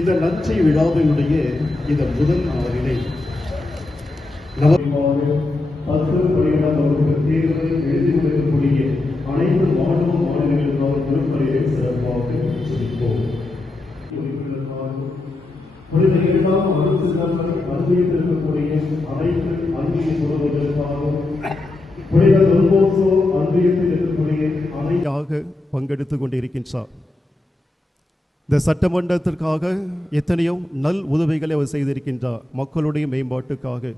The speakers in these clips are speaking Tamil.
இந்த நன்றி விழாவினுடைய இந்த முதல் நாளிலே தேர்தலை எழுதி கொடுக்கக்கூடிய அனைத்து மாணவ மாணவிகளுக்கான திருப்பலியை சிறப்பாக சொல்லிப்போம். புனித இரண்டாம் அருட்சிதம்பரம் அன்பியத்திற்கக்கூடிய அனைத்து அன்பிய உறவுகளுக்காகவும் புனித தொல்போசோ அன்பியத்தில் இருக்கக்கூடிய அனைத்தாக பங்கெடுத்துக் கொண்டிருக்கின்றார். இந்த சட்டமன்றத்திற்காக எத்தனையோ நல் உதவிகளை அவர் செய்திருக்கின்றார், மக்களுடைய மேம்பாட்டுக்காக.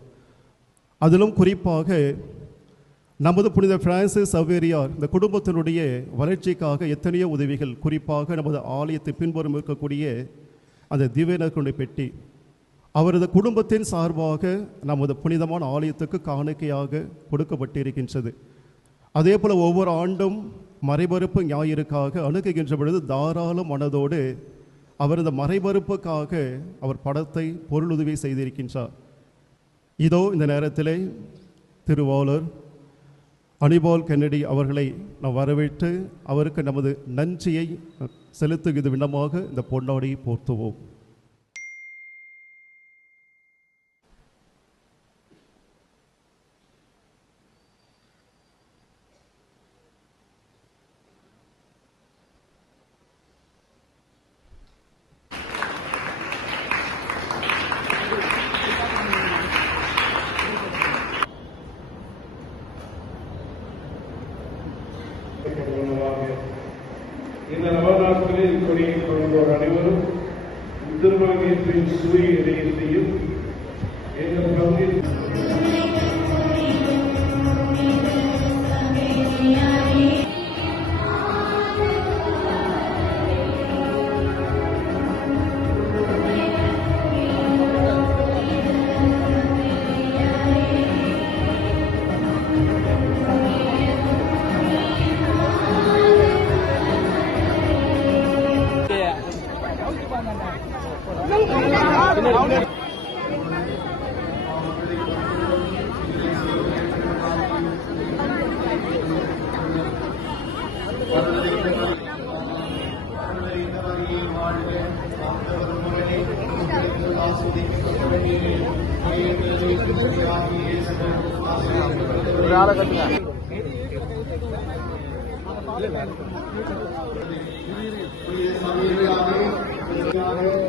அதிலும் குறிப்பாக நமது புனித பிரான்சிஸ் சவேரியார் இந்த குடும்பத்தினுடைய வளர்ச்சிக்காக எத்தனையோ உதவிகள், குறிப்பாக நமது ஆலயத்தை பின்புறம் இருக்கக்கூடிய அந்த திவ்யநற்கருணை பெட்டி அவரது குடும்பத்தின் சார்பாக நமது புனிதமான ஆலயத்துக்கு காணிக்கையாக கொடுக்கப்பட்டிருக்கின்றது. அதே போல் ஒவ்வொரு ஆண்டும் மறைபறுப்பு ஞாயிறுக்காக அணுகுகின்ற பொழுது தாராள மனதோடு அவரது மறைபறுப்புக்காக அவர் படத்தை பொருளுதவி செய்திருக்கின்றார். இதோ இந்த நேரத்திலே திருவாளர் அனிபால் கென்னடி அவர்களை நாம் வரவேற்று அவருக்கு நமது நன்றியை செலுத்துகிற விண்ணமாக இந்த பொன்னாடியை போர்த்துவோம். இந்த நவநாட்களில் கொடியை கொண்டோர் அனைவரும் திருமணத்தின் சூரிய இதயத்தையும் எங்கள் பகுதியில்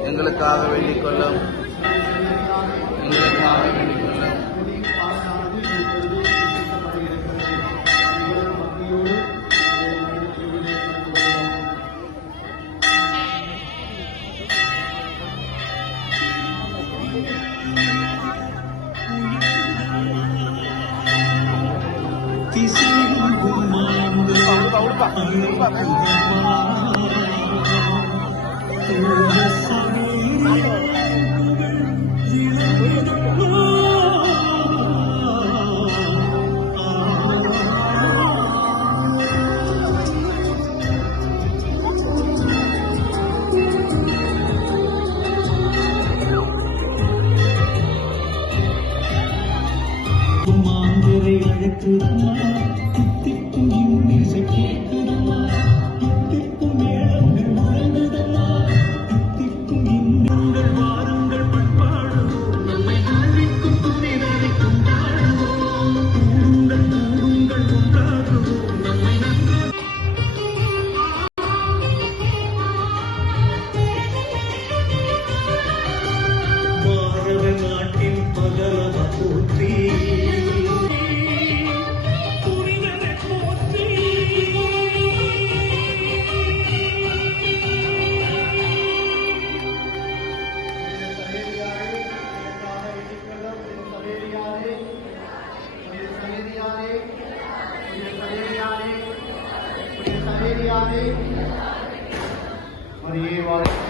எங்களுக்காக வேண்டிக் கொள்ளும். और ये